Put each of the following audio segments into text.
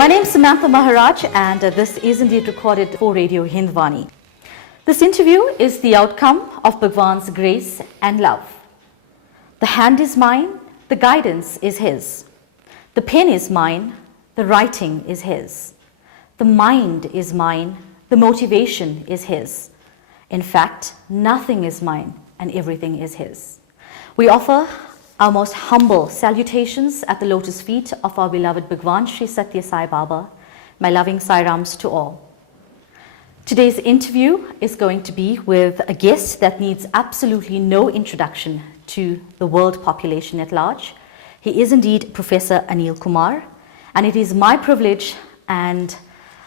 My name is Samantha Maharaj, and this is indeed recorded for Radio Hindvani. This interview is the outcome of Bhagwan's grace and love. The hand is mine, the guidance is His. The pen is mine, the writing is His. The mind is mine, the motivation is His. In fact, nothing is mine and everything is His. We offer our most humble salutations at the lotus feet of our beloved Bhagwan Sri Satya Sai Baba. My loving Sai Rams to all. Today's interview is going to be with a guest that needs absolutely no introduction to the world population at large. He is indeed Professor Anil Kumar, and it is my privilege and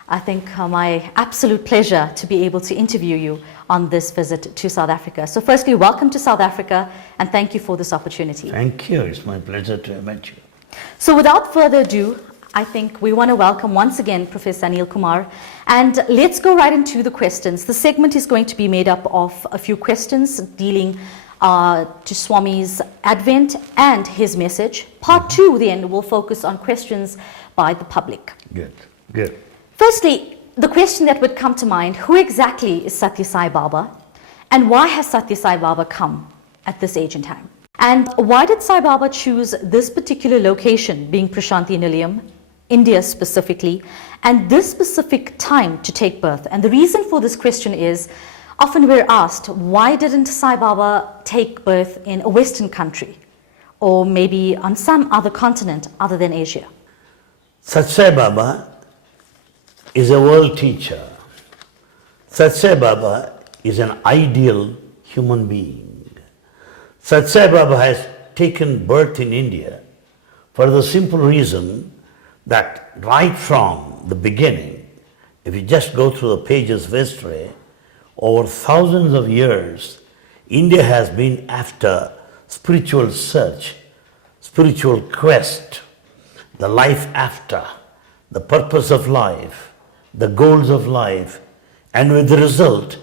I think my absolute pleasure to be able to interview you on this visit to South Africa. So firstly, welcome to South Africa and thank you for this opportunity. Thank you. It's my pleasure to have met you. So without further ado, I think we want to welcome once again Professor Anil Kumar, and let's go right into the questions. The segment is going to be made up of a few questions dealing to Swami's Advent and his message. Part 2 then will focus on questions by the public. Good. Firstly, the question that would come to mind, who exactly is Satya Sai Baba, and why has Satya Sai Baba come at this age and time? And why did Sai Baba choose this particular location, being Prasanthi Nilayam, India specifically, and this specific time to take birth? And the reason for this question is, often we're asked, why didn't Sai Baba take birth in a Western country, or maybe on some other continent other than Asia? Satya Sai Baba is a world teacher. Satya Sai Baba is an ideal human being. Satya Sai Baba has taken birth in India for the simple reason that right from the beginning, if you just go through the pages of history, over thousands of years, India has been after spiritual search, spiritual quest, the life after, the purpose of life, the goals of life, and with the result,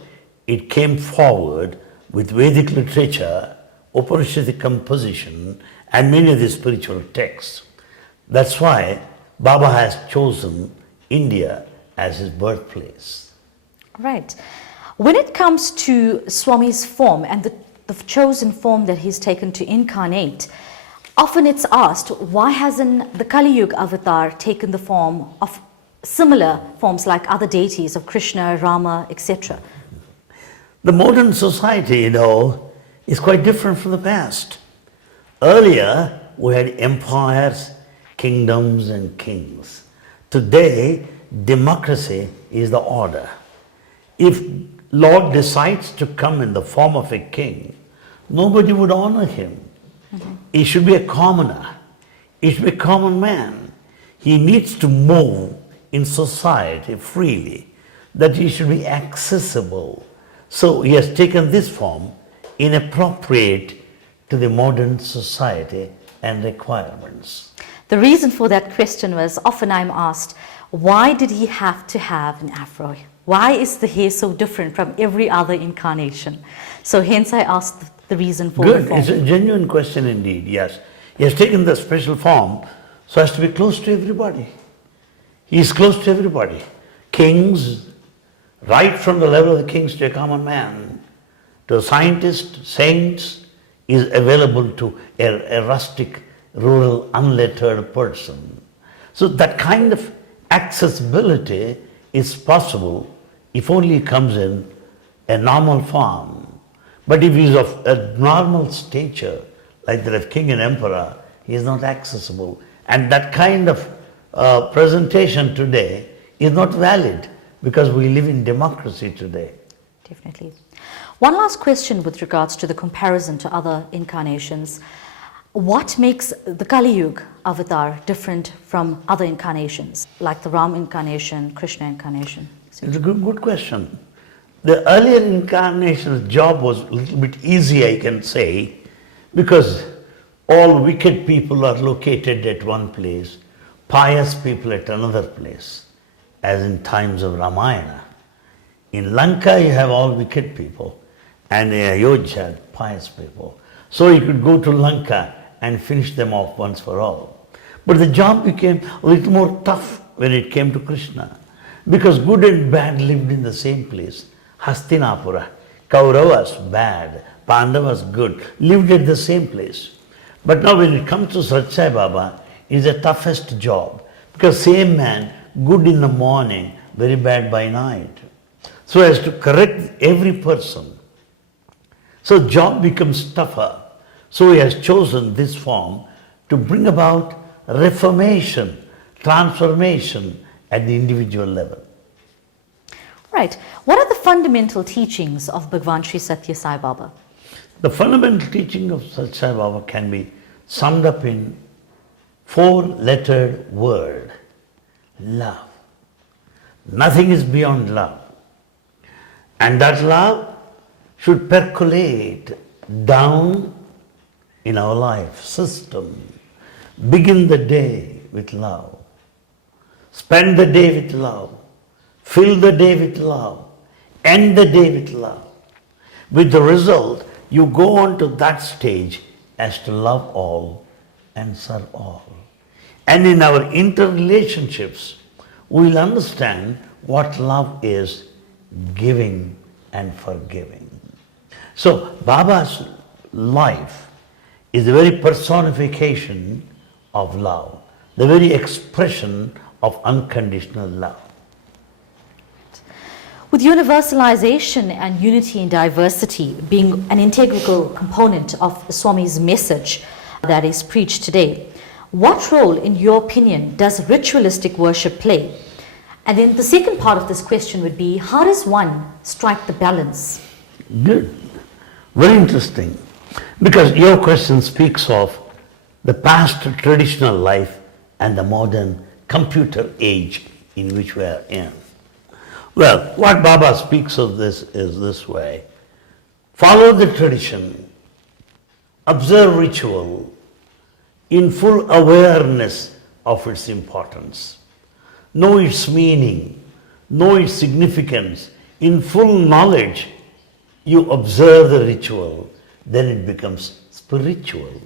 it came forward with Vedic literature, Upanishadic composition, and many of the spiritual texts. That's why Baba has chosen India as his birthplace. Right. When it comes to Swami's form and the chosen form that he's taken to incarnate, often it's asked, why hasn't the Kali Yuga avatar taken the form of similar forms like other deities of Krishna, Rama, etc.? The modern society, is quite different from the past. Earlier, we had empires, kingdoms, and kings. Today, democracy is the order. If Lord decides to come in the form of a king, nobody would honor him. He should be a commoner. He should be a common man. He needs to move in society freely, that he should be accessible. So he has taken this form inappropriate to the modern society and requirements. The reason for that question was, often I'm asked, why did he have to have an afro? Why is the hair so different from every other incarnation? So hence I asked the reason for the form. It's a genuine question indeed, yes. He has taken the special form so as to be close to everybody. He is close to everybody. Kings, right from the level of the kings to a common man, to a scientist, saints, is available to a rustic, rural, unlettered person. So that kind of accessibility is possible if only he comes in a normal form. But if he is of a normal stature, like that of king and emperor, he is not accessible. And that kind of presentation today is not valid because we live in democracy today. Definitely. One last question with regards to the comparison to other incarnations. What makes the Kali Yuga avatar different from other incarnations, like the Ram incarnation, Krishna incarnation? It's a good question. The earlier incarnation's job was a little bit easy, I can say, because all wicked people are located at one place, pious people at another place, as in times of Ramayana. In Lanka, you have all wicked people, and in Ayodhya, pious people. So you could go to Lanka and finish them off once for all. But the job became a little more tough when it came to Krishna. Because good and bad lived in the same place. Hastinapura, Kauravas bad, Pandavas good, lived at the same place. But now when it comes to Sat Sai Baba, it's the toughest job. Because same man, good in the morning, very bad by night. So as to correct every person. So job becomes tougher. So he has chosen this form to bring about reformation, transformation at the individual level. Right. What are the fundamental teachings of Bhagwan Sri Satya Sai Baba? The fundamental teaching of Sat Sai Baba can be summed up in 4-lettered word: love. Nothing is beyond love. And that love should percolate down in our life system. Begin the day with love. Spend the day with love. Fill the day with love. End the day with love. With the result, you go on to that stage as to love all and serve all. And in our interrelationships, we will understand what love is, giving and forgiving. So Baba's life is the very personification of love, the very expression of unconditional love. With universalization and unity in diversity being an integral component of Swami's message that is preached today, what role, in your opinion, does ritualistic worship play? And then the second part of this question would be, how does one strike the balance? Good. Very interesting. Because your question speaks of the past traditional life and the modern computer age in which we are in. Well, what Baba speaks of this is this way: follow the tradition, observe ritual in full awareness of its importance, know its meaning, know its significance. In full knowledge, you observe the ritual, then it becomes spiritual.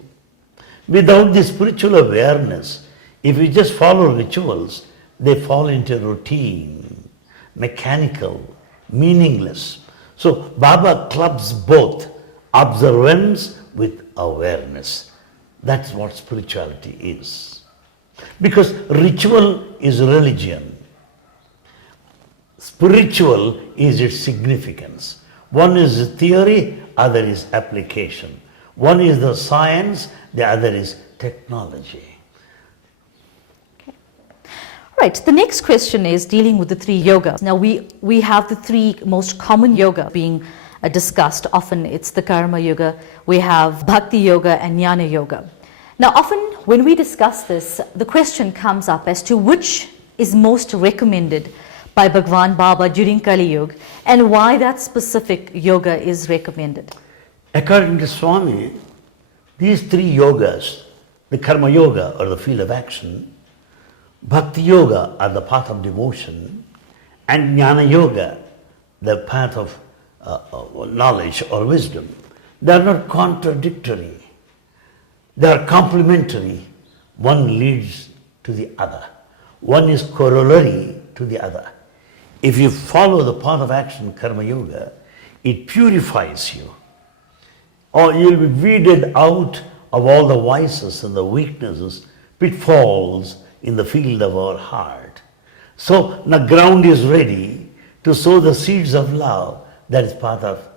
Without the spiritual awareness, if you just follow rituals, they fall into routine, mechanical, meaningless. So Baba clubs both observance with awareness. That's what spirituality is. Because ritual is religion. Spiritual is its significance. One is the theory, other is application. One is the science, the other is technology. Right, the next question is dealing with the three yogas. Now we have the three most common yoga being discussed. Often it's the Karma Yoga, we have Bhakti Yoga and Jnana Yoga. Now often when we discuss this, the question comes up as to which is most recommended by Bhagwan Baba during Kali Yuga and why that specific yoga is recommended. According to Swami, these three yogas, the Karma Yoga or the field of action, Bhakti Yoga are the path of devotion, and Jnana Yoga, the path of knowledge or wisdom. They are not contradictory. They are complementary. One leads to the other. One is corollary to the other. If you follow the path of action, Karma Yoga, it purifies you. Or you'll be weeded out of all the vices and the weaknesses, pitfalls in the field of our heart. So the ground is ready to sow the seeds of love. That is part of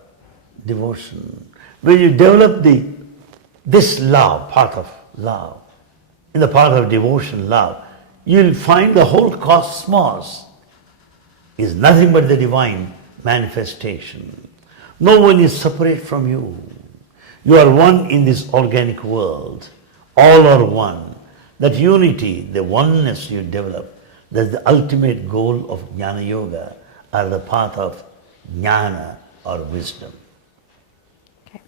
devotion. When you develop this love, part of love, in the part of devotion, love, you'll find the whole cosmos is nothing but the divine manifestation. No one is separate from you. You are one in this organic world. All are one. That unity, the oneness you develop, that's the ultimate goal of Jnana Yoga, or the path of Jnana or wisdom. Okay.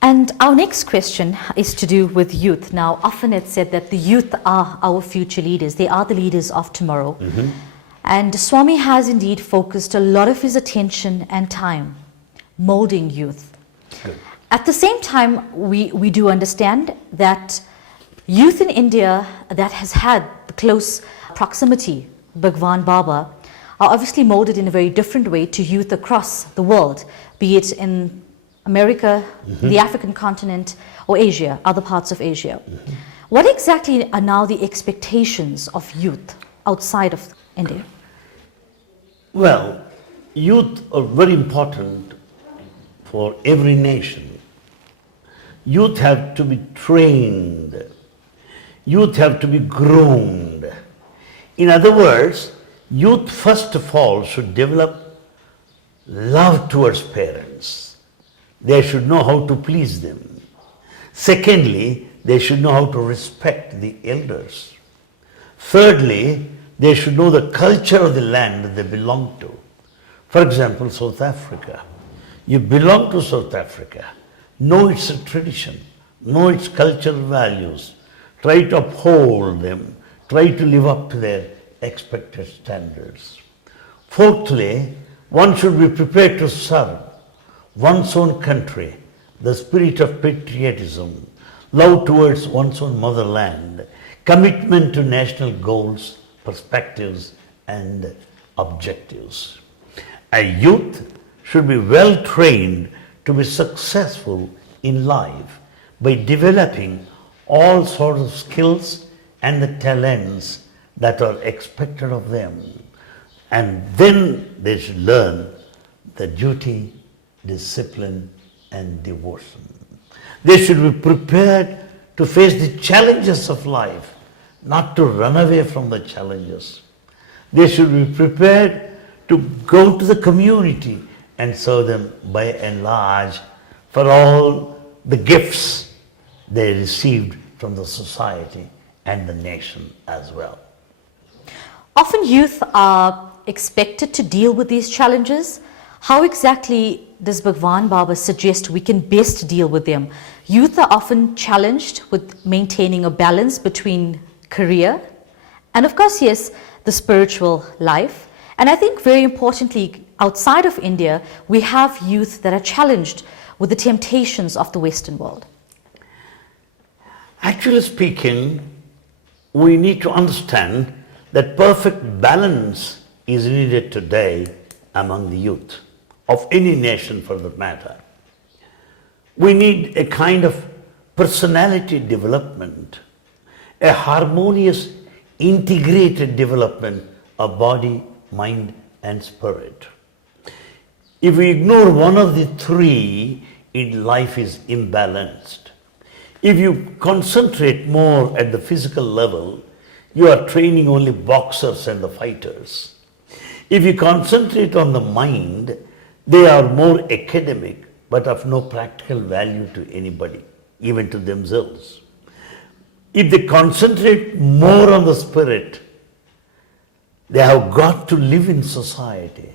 And our next question is to do with youth. Now, often it's said that the youth are our future leaders. They are the leaders of tomorrow. Mm-hmm. And Swami has indeed focused a lot of his attention and time molding youth. Good. At the same time, we do understand that Youth in India that has had the close proximity, Bhagwan Baba, are obviously molded in a very different way to youth across the world, be it in America, the African continent, or Asia, other parts of Asia. What exactly are now the expectations of youth outside of India? Well, youth are very important for every nation. Youth have to be trained. Youth have to be groomed. In other words, youth first of all should develop love towards parents. They should know how to please them. Secondly, they should know how to respect the elders. Thirdly, they should know the culture of the land that they belong to. For example, South Africa. You belong to South Africa. Know its tradition. Know its cultural values. Try to uphold them. Try to live up to their expected standards. Fourthly, one should be prepared to serve one's own country, the spirit of patriotism, love towards one's own motherland, commitment to national goals, perspectives, and objectives. A youth should be well trained to be successful in life by developing all sorts of skills and the talents that are expected of them. And then they should learn the duty, discipline, and devotion. They should be prepared to face the challenges of life, not to run away from the challenges. They should be prepared to go to the community and serve them by and large for all the gifts they received from the society and the nation as well. Often youth are expected to deal with these challenges. How exactly does Bhagwan Baba suggest we can best deal with them? Youth are often challenged with maintaining a balance between career and, of course, yes, the spiritual life. And I think very importantly, outside of India, we have youth that are challenged with the temptations of the Western world. Actually speaking, we need to understand that perfect balance is needed today among the youth of any nation for that matter. We need a kind of personality development, a harmonious, integrated development of body, mind, and spirit. If we ignore one of the three, life is imbalanced. If you concentrate more at the physical level, you are training only boxers and the fighters. If you concentrate on the mind, they are more academic but of no practical value to anybody, even to themselves. If they concentrate more on the spirit, they have got to live in society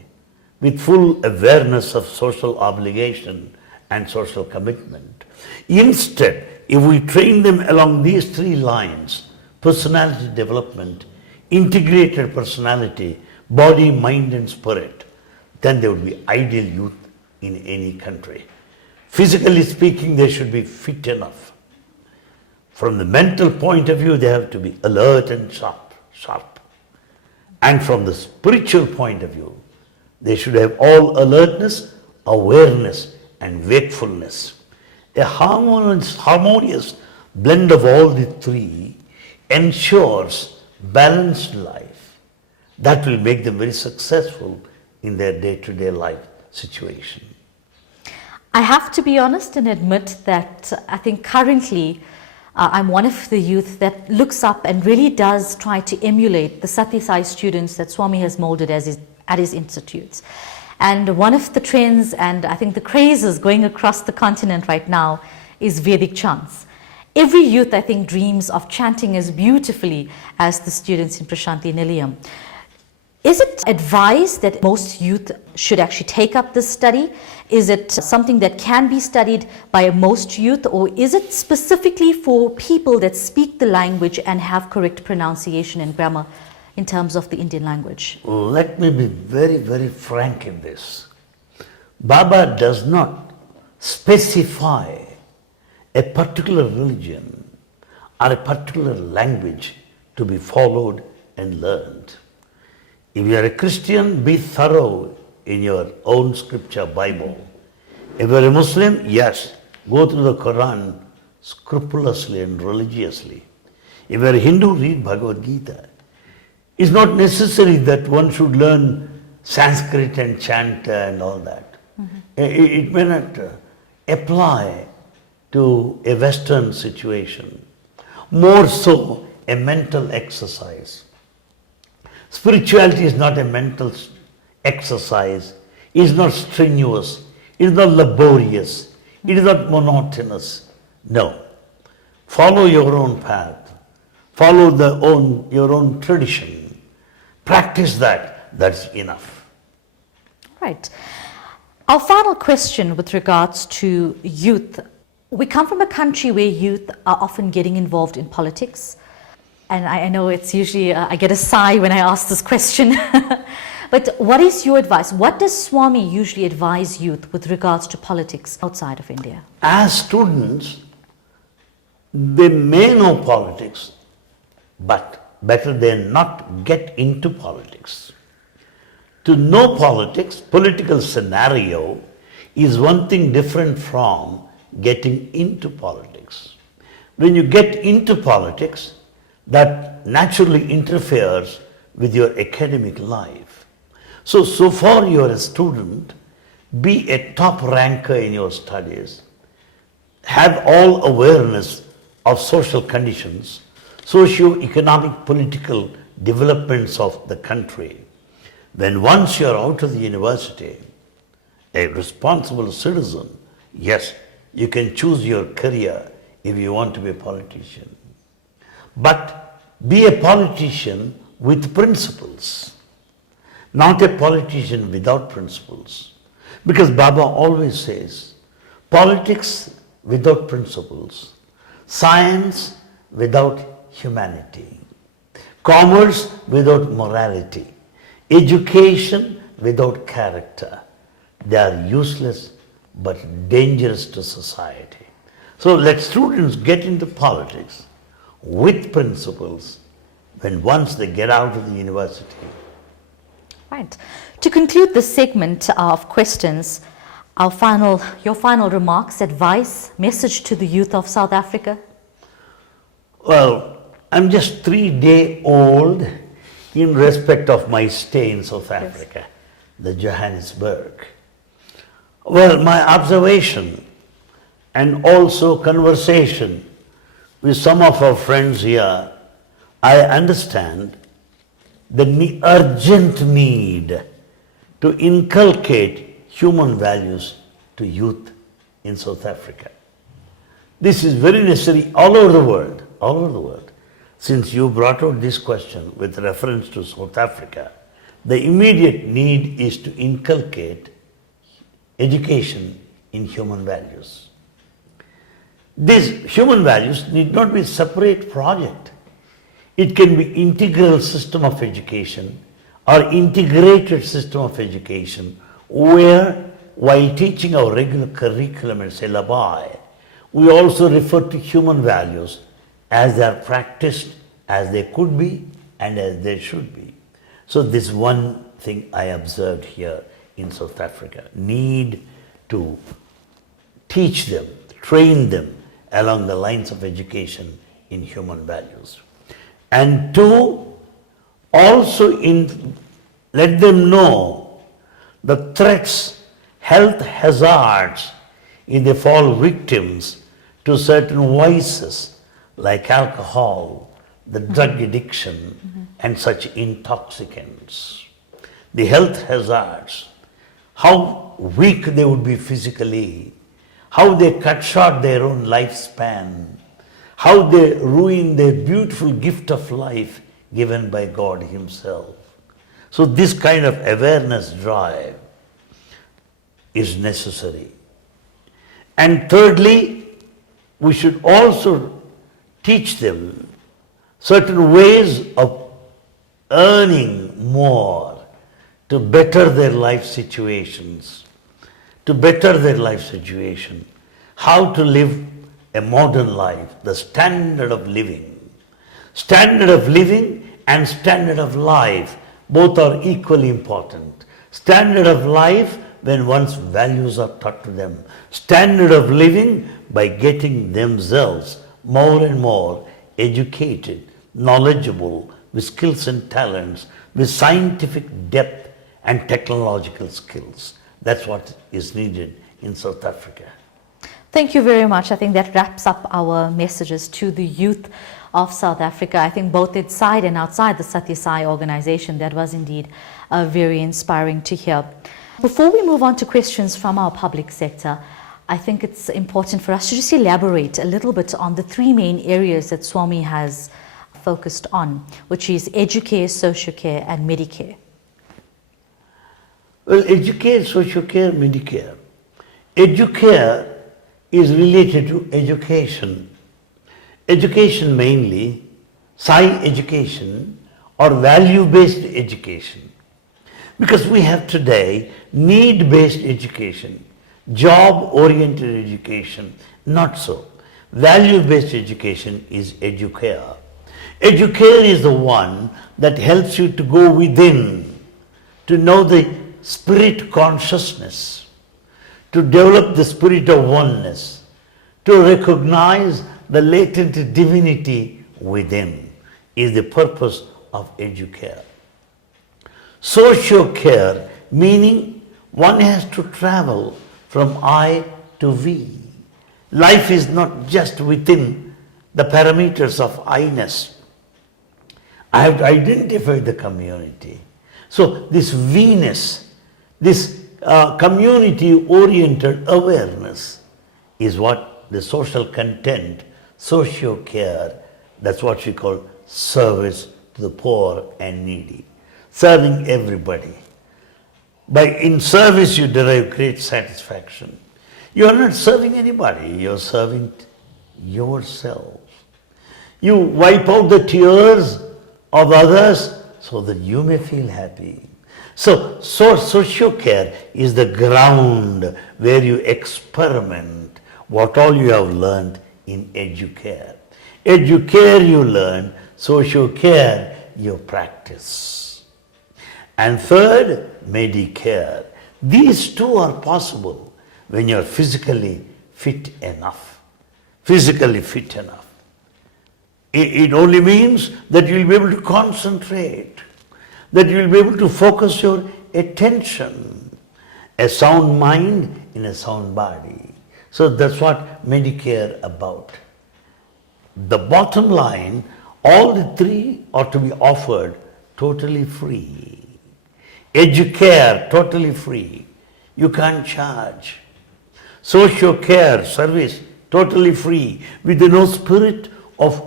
with full awareness of social obligation and social commitment. Instead, if we train them along these three lines, personality development, integrated personality, body, mind, and spirit, then they would be ideal youth in any country. Physically speaking, they should be fit enough. From the mental point of view, they have to be alert and sharp. And from the spiritual point of view, they should have all alertness, awareness, and wakefulness. A harmonious blend of all the three ensures balanced life. That will make them very successful in their day-to-day life situation. I have to be honest and admit that I think currently I'm one of the youth that looks up and really does try to emulate the Satya Sai students that Swami has molded at his institutes. And one of the trends and I think the crazes going across the continent right now is Vedic chants. Every youth, I think, dreams of chanting as beautifully as the students in Prasanthi Nilayam. Is it advised that most youth should actually take up this study? Is it something that can be studied by most youth, or is it specifically for people that speak the language and have correct pronunciation and grammar in terms of the Indian language? Let me be very, very frank in this. Baba does not specify a particular religion or a particular language to be followed and learned. If you are a Christian, be thorough in your own scripture, Bible. If you are a Muslim, yes, go through the Quran scrupulously and religiously. If you are a Hindu, read Bhagavad Gita. It's not necessary that one should learn Sanskrit and chant and all that. It may not apply to a Western situation. More so, a mental exercise. Spirituality is not a mental exercise. It is not strenuous. It is not laborious. It is not monotonous. No. Follow your own path. Follow your own tradition. Practice that. That's enough. Right. Our final question with regards to youth. We come from a country where youth are often getting involved in politics. And I know it's usually, I get a sigh when I ask this question. But what is your advice? What does Swami usually advise youth with regards to politics outside of India? As students, they may know politics, but better they not get into politics. To know politics, political scenario is one thing different from getting into politics. When you get into politics, that naturally interferes with your academic life. So far you are a student, be a top ranker in your studies, have all awareness of social conditions, socio-economic, political developments of the country. When once you are out of the university, a responsible citizen, yes, you can choose your career if you want to be a politician. But be a politician with principles, not a politician without principles. Because Baba always says, politics without principles, science without humanity, commerce without morality, education without character, they are useless but dangerous to society. So let students get into politics with principles when once they get out of the university. Right. To conclude this segment of questions, your final remarks, advice, message to the youth of South Africa? Well, I'm just 3-day-old in respect of my stay in South Africa, the Johannesburg. Well, my observation and also conversation with some of our friends here, I understand the urgent need to inculcate human values to youth in South Africa. This is very necessary all over the world, all over the world. Since you brought out this question with reference to South Africa, the immediate need is to inculcate education in human values. These human values need not be a separate project. It can be integral system of education or integrated system of education where while teaching our regular curriculum and syllabi, we also refer to human values as they are practiced, as they could be and as they should be. So this one thing I observed here in South Africa, need to teach them, train them along the lines of education in human values. And two, also let them know the threats, health hazards if they fall victims to certain vices like alcohol, the drug addiction, and such intoxicants. The health hazards, how weak they would be physically, how they cut short their own lifespan, how they ruin their beautiful gift of life given by God Himself. So this kind of awareness drive is necessary. And thirdly, we should also teach them certain ways of earning more to better their life situations, how to live a modern life, the standard of living. Standard of living and standard of life, both are equally important. Standard of life when one's values are taught to them. Standard of living by getting themselves more and more educated, knowledgeable, with skills and talents, with scientific depth and technological skills. That's what is needed in South Africa. Thank you very much. I think that wraps up our messages to the youth of South Africa. I think both inside and outside the Satya Sai organization, that was indeed very inspiring to hear. Before we move on to questions from our public sector, I think it's important for us to just elaborate a little bit on the three main areas that Swami has focused on, which is educare, social care, and Medicare. Well, educare, social care, Medicare. Educare is related to education. Education mainly, Sai education or value-based education. Because we have today need-based education, job-oriented education, not so. Value-based education is educare. Educare is the one that helps you to go within, to know the spirit consciousness, to develop the spirit of oneness, to recognize the latent divinity within is the purpose of educare. Social care, meaning one has to travel from I to we. Life is not just within the parameters of I-ness. I have to identify the community. So this we-ness, this community-oriented awareness is what the social content, social care, that's what we call service to the poor and needy. Serving everybody. In service you derive great satisfaction. You are not serving anybody, you are serving yourself. You wipe out the tears of others so that you may feel happy. So social care is the ground where you experiment what all you have learned in educare. Educare you learn, social care you practice. And third, Medicare. These two are possible when you are physically fit enough. Physically fit enough. It only means that you will be able to concentrate, that you will be able to focus your attention. A sound mind in a sound body. So that's what Medicare about. The bottom line, all the three are to be offered totally free. Educare, totally free. You can't charge. Social care, service, totally free, with no spirit of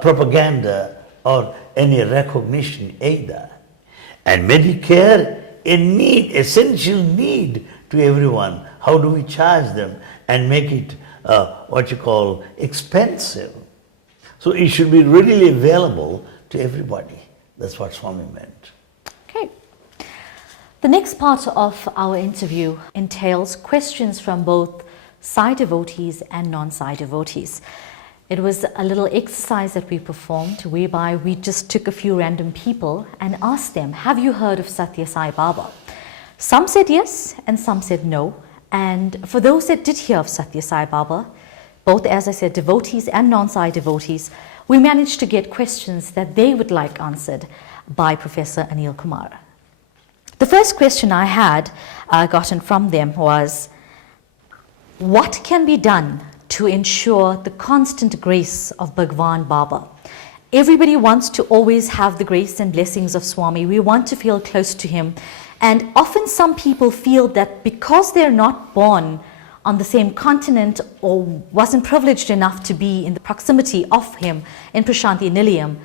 propaganda or any recognition either. And Medicare, a need, essential need to everyone. How do we charge them and make it expensive? So it should be readily available to everybody. That's what Swami meant. Okay. The next part of our interview entails questions from both Sai devotees and non-Sai devotees. It was a little exercise that we performed whereby we just took a few random people and asked them, have you heard of Satya Sai Baba? Some said yes and some said no. And for those that did hear of Satya Sai Baba, both, as I said, devotees and non-Sai devotees, we managed to get questions that they would like answered by Professor Anil Kumar. The first question I had gotten from them was, what can be done to ensure the constant grace of Bhagwan Baba? Everybody wants to always have the grace and blessings of Swami. We want to feel close to him. And often some people feel that because they're not born on the same continent or wasn't privileged enough to be in the proximity of him in Prasanthi, Nilayam,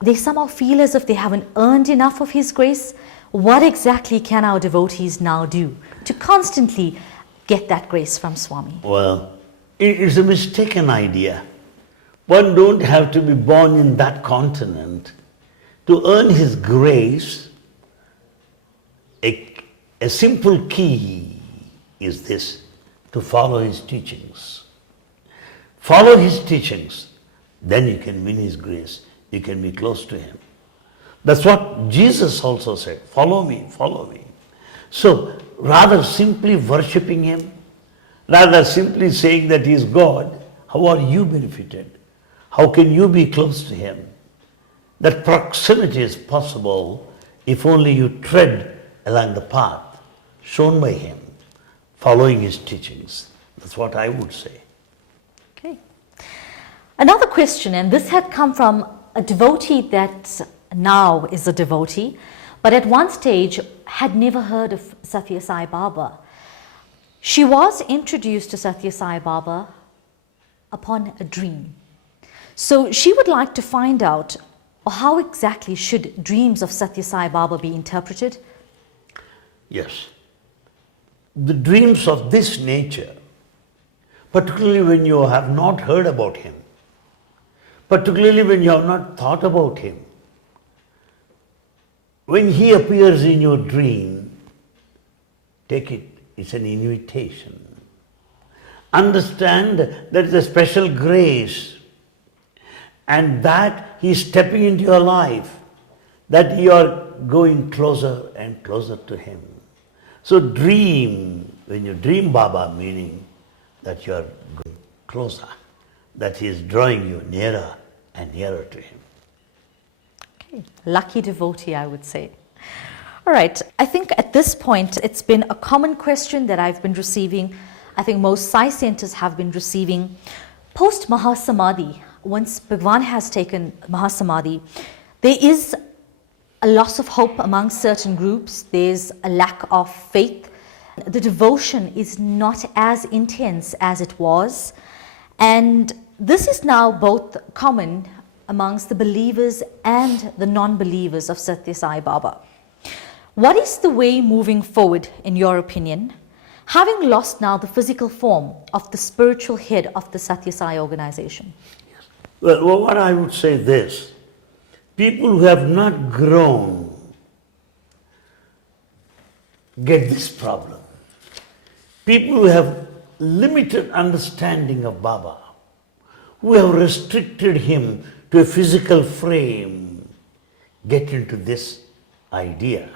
they somehow feel as if they haven't earned enough of his grace. What exactly can our devotees now do to constantly get that grace from Swami? Well, it is a mistaken idea. One don't have to be born in that continent to earn his grace. A simple key is this: to follow his teachings. follow his teachings, then you can win his grace. You can be close to him. That's what Jesus also said. Follow me, follow me. So rather simply worshipping him, rather simply saying that he is God, how are you benefited? How can you be close to him? That proximity is possible if only you tread along the path shown by him, following his teachings. That's what I would say. Okay. Another question, and this had come from a devotee that now is a devotee, but at one stage had never heard of Satya Sai Baba. She was introduced to Satya Sai Baba upon a dream. So she would like to find out how exactly should dreams of Satya Sai Baba be interpreted? Yes. The dreams of this nature, particularly when you have not heard about him, particularly when you have not thought about him, when he appears in your dream, take it, it's an invitation. Understand that it's a special grace and that he is stepping into your life, that you are going closer and closer to him. So dream, when you dream Baba, meaning that you are going closer, that he is drawing you nearer and nearer to him. Okay. Lucky devotee, I would say. All right, I think at this point it's been a common question that I've been receiving. I think most Sai centers have been receiving. Post Mahasamadhi, once Bhagwan has taken Mahasamadhi, there is a loss of hope among certain groups. There's a lack of faith. The devotion is not as intense as it was. And this is now both common amongst the believers and the non-believers of Satya Sai Baba. What is the way moving forward, in your opinion, having lost now the physical form of the spiritual head of the Satya Sai organization? Well, what I would say this, people who have not grown get this problem. People who have limited understanding of Baba, who have restricted him to a physical frame, get into this idea.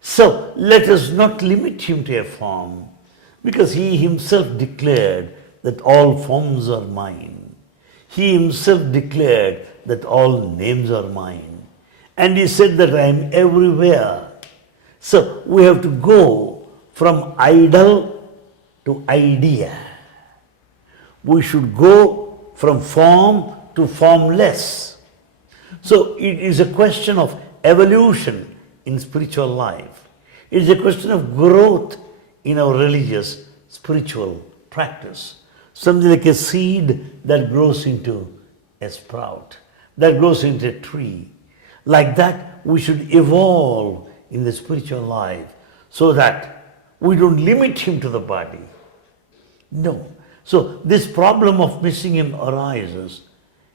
So let us not limit him to a form, because he himself declared that all forms are mine. He himself declared that all names are mine. And he said that I am everywhere. So we have to go from idol to idea. We should go from form to formless. So it is a question of evolution in spiritual life. It is a question of growth in our religious, spiritual practice. Something like a seed that grows into a sprout, that grows into a tree. Like that, we should evolve in the spiritual life so that we don't limit him to the body. No. So this problem of missing him arises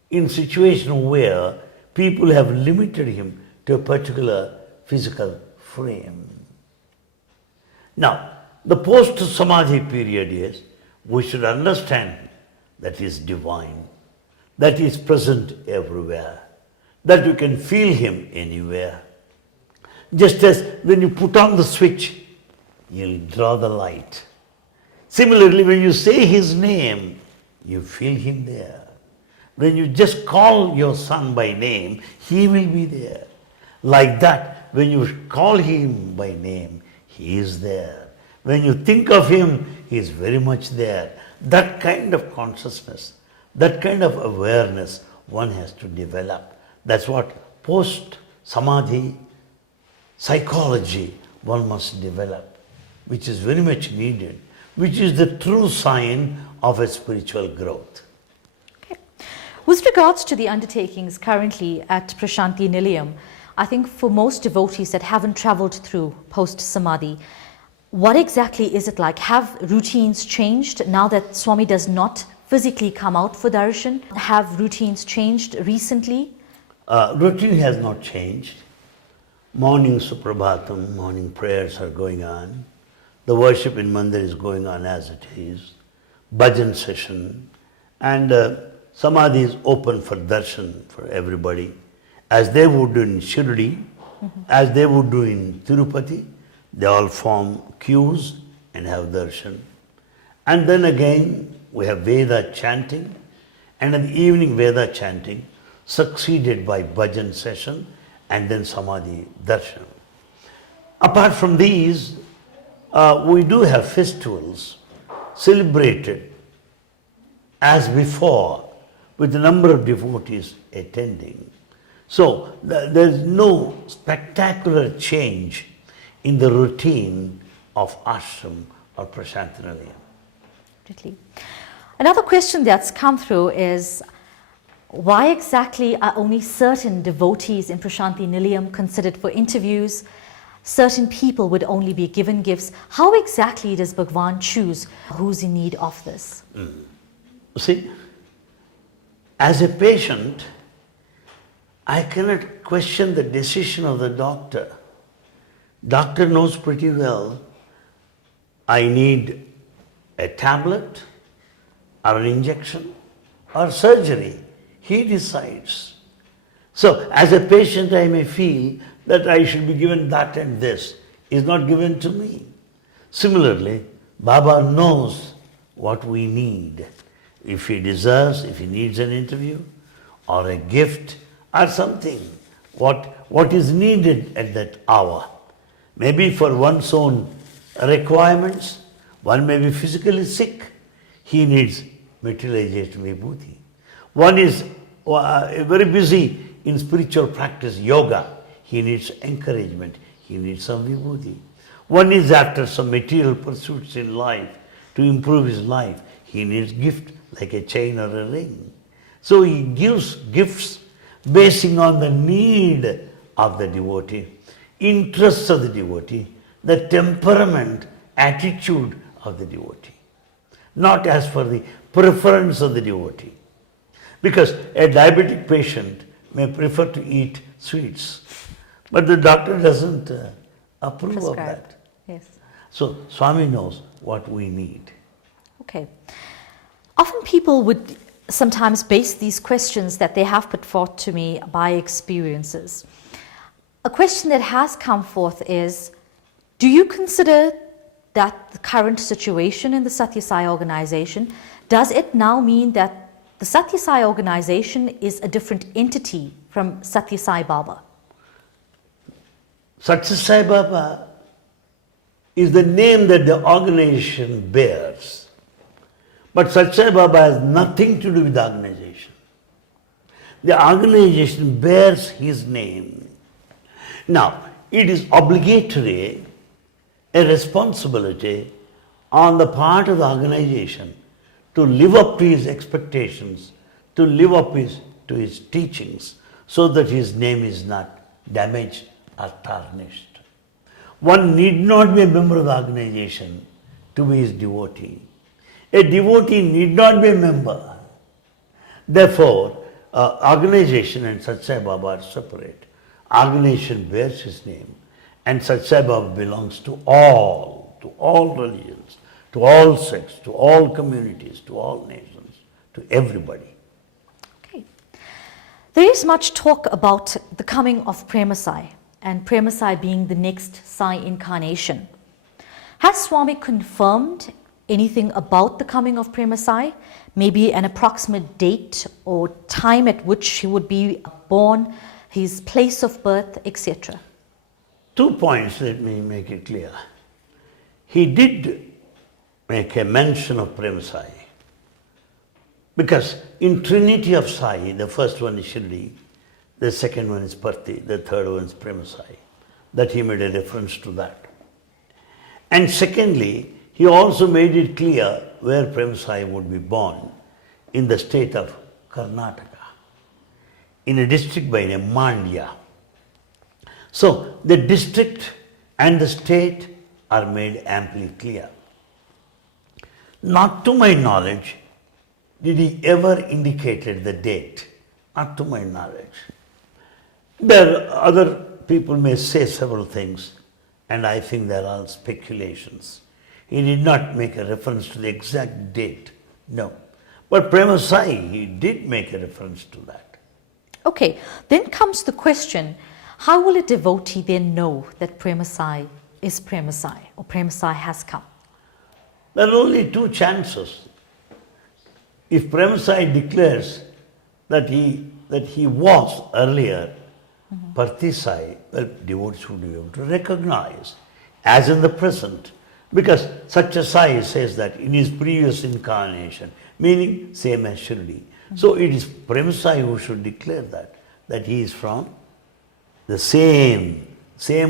in situation where people have limited him to a particular physical frame. Now, the post-Samadhi period is, we should understand that he is divine, that he is present everywhere, that you can feel him anywhere. Just as when you put on the switch, you'll draw the light. Similarly, when you say his name, you feel him there. When you just call your son by name, he will be there. Like that, when you call him by name, he is there. When you think of him, he is very much there. That kind of consciousness, that kind of awareness one has to develop. That's what post-Samadhi psychology one must develop, which is very much needed, which is the true sign of a spiritual growth. Okay. With regards to the undertakings currently at Prasanthi Nilayam, I think for most devotees that haven't traveled through post-Samadhi, what exactly is it like? Have routines changed now that Swami does not physically come out for darshan? Have routines changed recently? Routine has not changed. Morning Suprabhatam, morning prayers are going on. The worship in Mandir is going on as it is. Bhajan session. And Samadhi is open for darshan for everybody, as they would do in Shirdi, as they would do in Tirupati. They all form queues and have darshan. And then again, we have Veda chanting, and in the evening Veda chanting, succeeded by bhajan session, and then Samadhi darshan. Apart from these, we do have festivals celebrated as before, with a number of devotees attending. So there is no spectacular change in the routine of ashram or Prasanthi Nilayam. Absolutely. Another question that's come through is, why exactly are only certain devotees in Prasanthi Nilayam considered for interviews? Certain people would only be given gifts. How exactly does Bhagwan choose who's in need of this? See, as a patient, I cannot question the decision of the doctor. Doctor knows pretty well, I need a tablet or an injection or surgery. He decides. So, as a patient, I may feel that I should be given that and this is not given to me. Similarly, Baba knows what we need. If he deserves, if he needs an interview or a gift or something, what is needed at that hour. Maybe for one's own requirements, one may be physically sick, he needs materialization vibhuti. One is very busy in spiritual practice, yoga, he needs encouragement, he needs some vibhuti. One is after some material pursuits in life to improve his life, he needs gift like a chain or a ring. So he gives gifts basing on the need of the devotee, interests of the devotee, the temperament, attitude of the devotee, not as for the preference of the devotee. Because a diabetic patient may prefer to eat sweets, but the doctor doesn't approve of that. Yes. So Swami knows what we need. Okay. Often people would sometimes base these questions that they have put forth to me by experiences. A question that has come forth is, do you consider that the current situation in the Satya Sai organization, does it now mean that the Satya Sai organization is a different entity from Satya Sai Baba? Satya Sai Baba is the name that the organization bears. But Satya Sai Baba has nothing to do with the organization. The organization bears his name. Now, it is obligatory, a responsibility on the part of the organization to live up to his expectations, to live up to his teachings, so that his name is not damaged or tarnished. One need not be a member of the organization to be his devotee. A devotee need not be a member. Therefore, organization and Satya Sai Baba are separate. Organization bears his name, and Satya Sai Baba belongs to all religions, to all sects, to all communities, to all nations, to everybody. Okay. There is much talk about the coming of Prema Sai, and Prema Sai being the next Sai incarnation. Has Swami confirmed anything about the coming of Prema Sai? Maybe an approximate date or time at which he would be born, his place of birth, etc.? 2 points, let me make it clear. He did make a mention of Prema Sai, because in Trinity of Sai, the first one is Shirdi, the second one is Parthi, the third one is Prema Sai, that he made a reference to that. And secondly, he also made it clear where Prema Sai would be born, in the state of Karnataka, in a district by name Mandya. So the district and the state are made amply clear. Not to my knowledge did he ever indicate the date, not to my knowledge. There other people may say several things, and I think they are all speculations. He did not make a reference to the exact date, no. But Prema Sai, he did make a reference to that. Okay, then comes the question, how will a devotee then know that Prema Sai is Prema Sai or Prema Sai has come? There are only two chances. If Prema Sai declares that he was earlier Parthi, well, devotees would be able to recognize, as in the present. Because Satya Sai says that in his previous incarnation, meaning same as Shirdi. So it is Prema Sai who should declare that he is from the same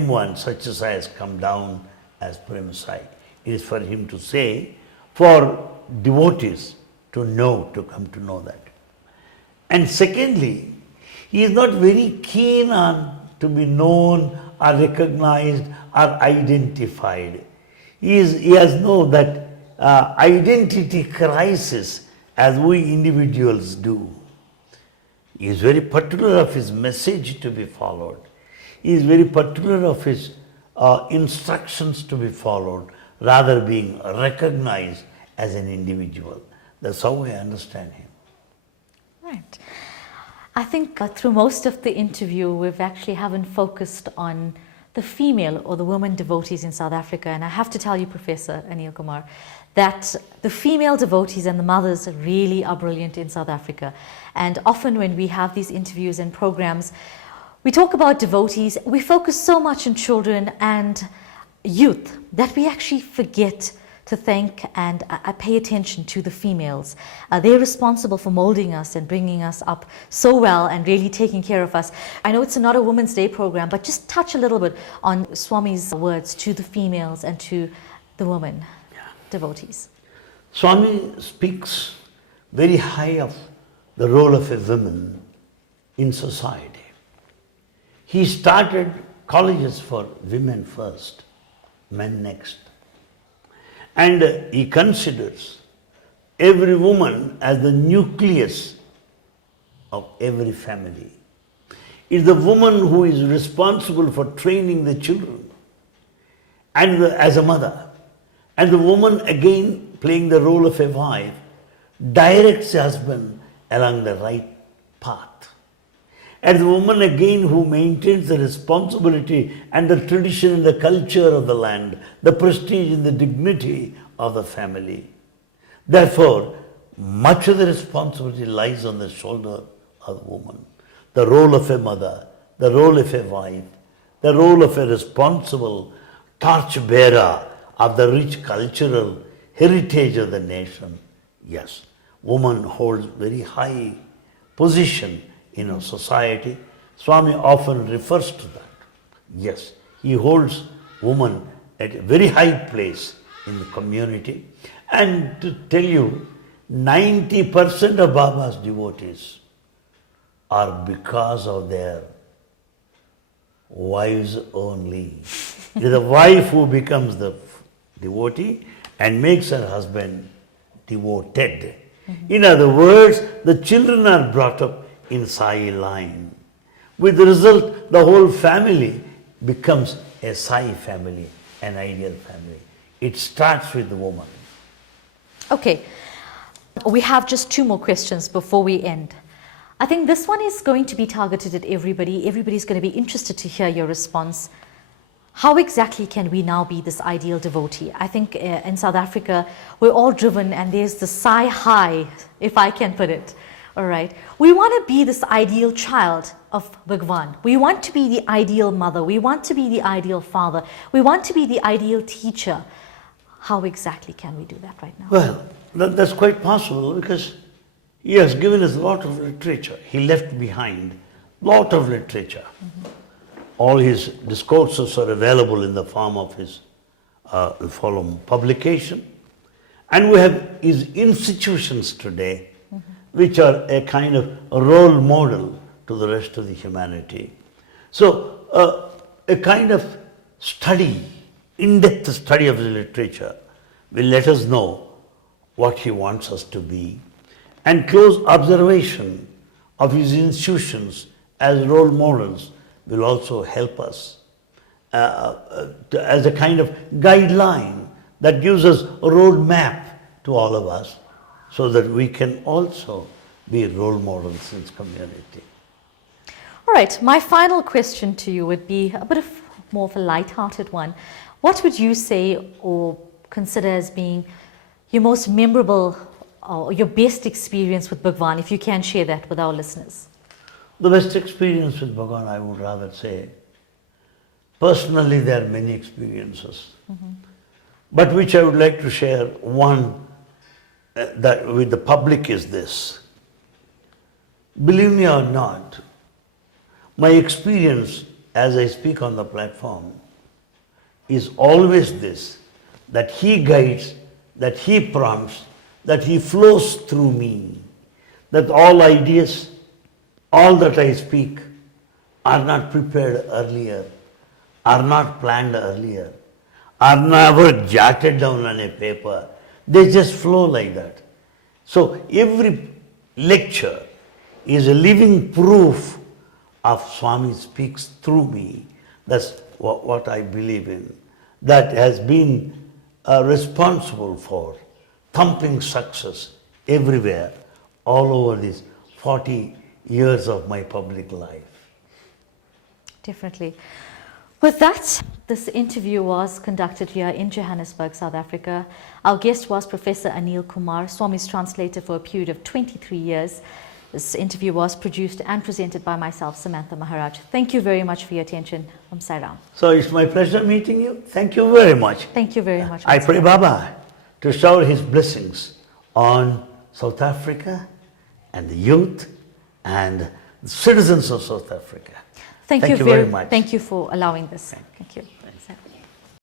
one, Satya Sai has come down as Prema Sai. It is for him to say, for devotees to know, to come to know that. And secondly, he is not very keen on to be known or recognized or identified. He has no that identity crisis as we individuals do. He is very particular of his message to be followed. He is very particular of his instructions to be followed, rather being recognized as an individual. That's how I understand him. Right. I think through most of the interview, we've actually haven't focused on the female or the women devotees in South Africa. And I have to tell you, Professor Anil Kumar, that the female devotees and the mothers really are brilliant in South Africa. And often when we have these interviews and programs, we talk about devotees, we focus so much on children and youth that we actually forget to thank and pay attention to the females. They're responsible for molding us and bringing us up so well and really taking care of us. I know it's not a Women's Day program, but just touch a little bit on Swami's words to the females and to the women devotees. Swami speaks very high of the role of a woman in society. He started colleges for women first, men next. And he considers every woman as the nucleus of every family. It's the woman who is responsible for training the children and as a mother. And the woman again playing the role of a wife directs the husband along the right path. And the woman again who maintains the responsibility and the tradition and the culture of the land, the prestige and the dignity of the family. Therefore, much of the responsibility lies on the shoulder of the woman. The role of a mother, the role of a wife, the role of a responsible torchbearer of the rich cultural heritage of the nation. Yes, woman holds very high position in our society. Swami often refers to that. Yes, he holds woman at a very high place in the community. And to tell you, 90% of Baba's devotees are because of their wives only. It is the wife who becomes the devotee and makes her husband devoted. In other words, the children are brought up in Sai line. With the result, the whole family becomes a Sai family, an ideal family. It starts with the woman. Okay, we have just two more questions before we end. I think this one is going to be targeted at everybody. Everybody's going to be interested to hear your response. How exactly can we now be this ideal devotee? I think in South Africa, we're all driven and there's the Sai high, if I can put it. All right. We want to be this ideal child of Bhagwan. We want to be the ideal mother. We want to be the ideal father. We want to be the ideal teacher. How exactly can we do that right now? Well, that's quite possible because he has given us a lot of literature. He left behind a lot of literature. All his discourses are available in the form of his publication. And we have his institutions today, which are a kind of a role model to the rest of the humanity. So a kind of study, in-depth study of the literature will let us know what he wants us to be, and close observation of his institutions as role models will also help us as a kind of guideline that gives us a road map to all of us, so that we can also be role models in this community. All right, my final question to you would be a bit of more of a light-hearted one. What would you say or consider as being your most memorable or your best experience with Bhagwan, if you can share that with our listeners? The best experience with Bhagwan, I would rather say, personally there are many experiences, but which I would like to share one that with the public is this. Believe me or not, my experience as I speak on the platform is always this, that he guides, that he prompts, that he flows through me, that all ideas, all that I speak are not prepared earlier, are not planned earlier, are never jotted down on a paper. They just flow like that. So every lecture is a living proof of Swami speaks through me. That's what I believe in. That has been responsible for thumping success everywhere, all over these 40 years of my public life. Definitely. With that, this interview was conducted here in Johannesburg, South Africa. Our guest was Professor Anil Kumar, Swami's translator for a period of 23 years. This interview was produced and presented by myself, Samantha Maharaj. Thank you very much for your attention. Sairam. So it's my pleasure meeting you. Thank you very much. Thank you very much. I pray Baba to shower his blessings on South Africa and the youth and the citizens of South Africa. Thank you very much. Thank you for allowing this. Thank you.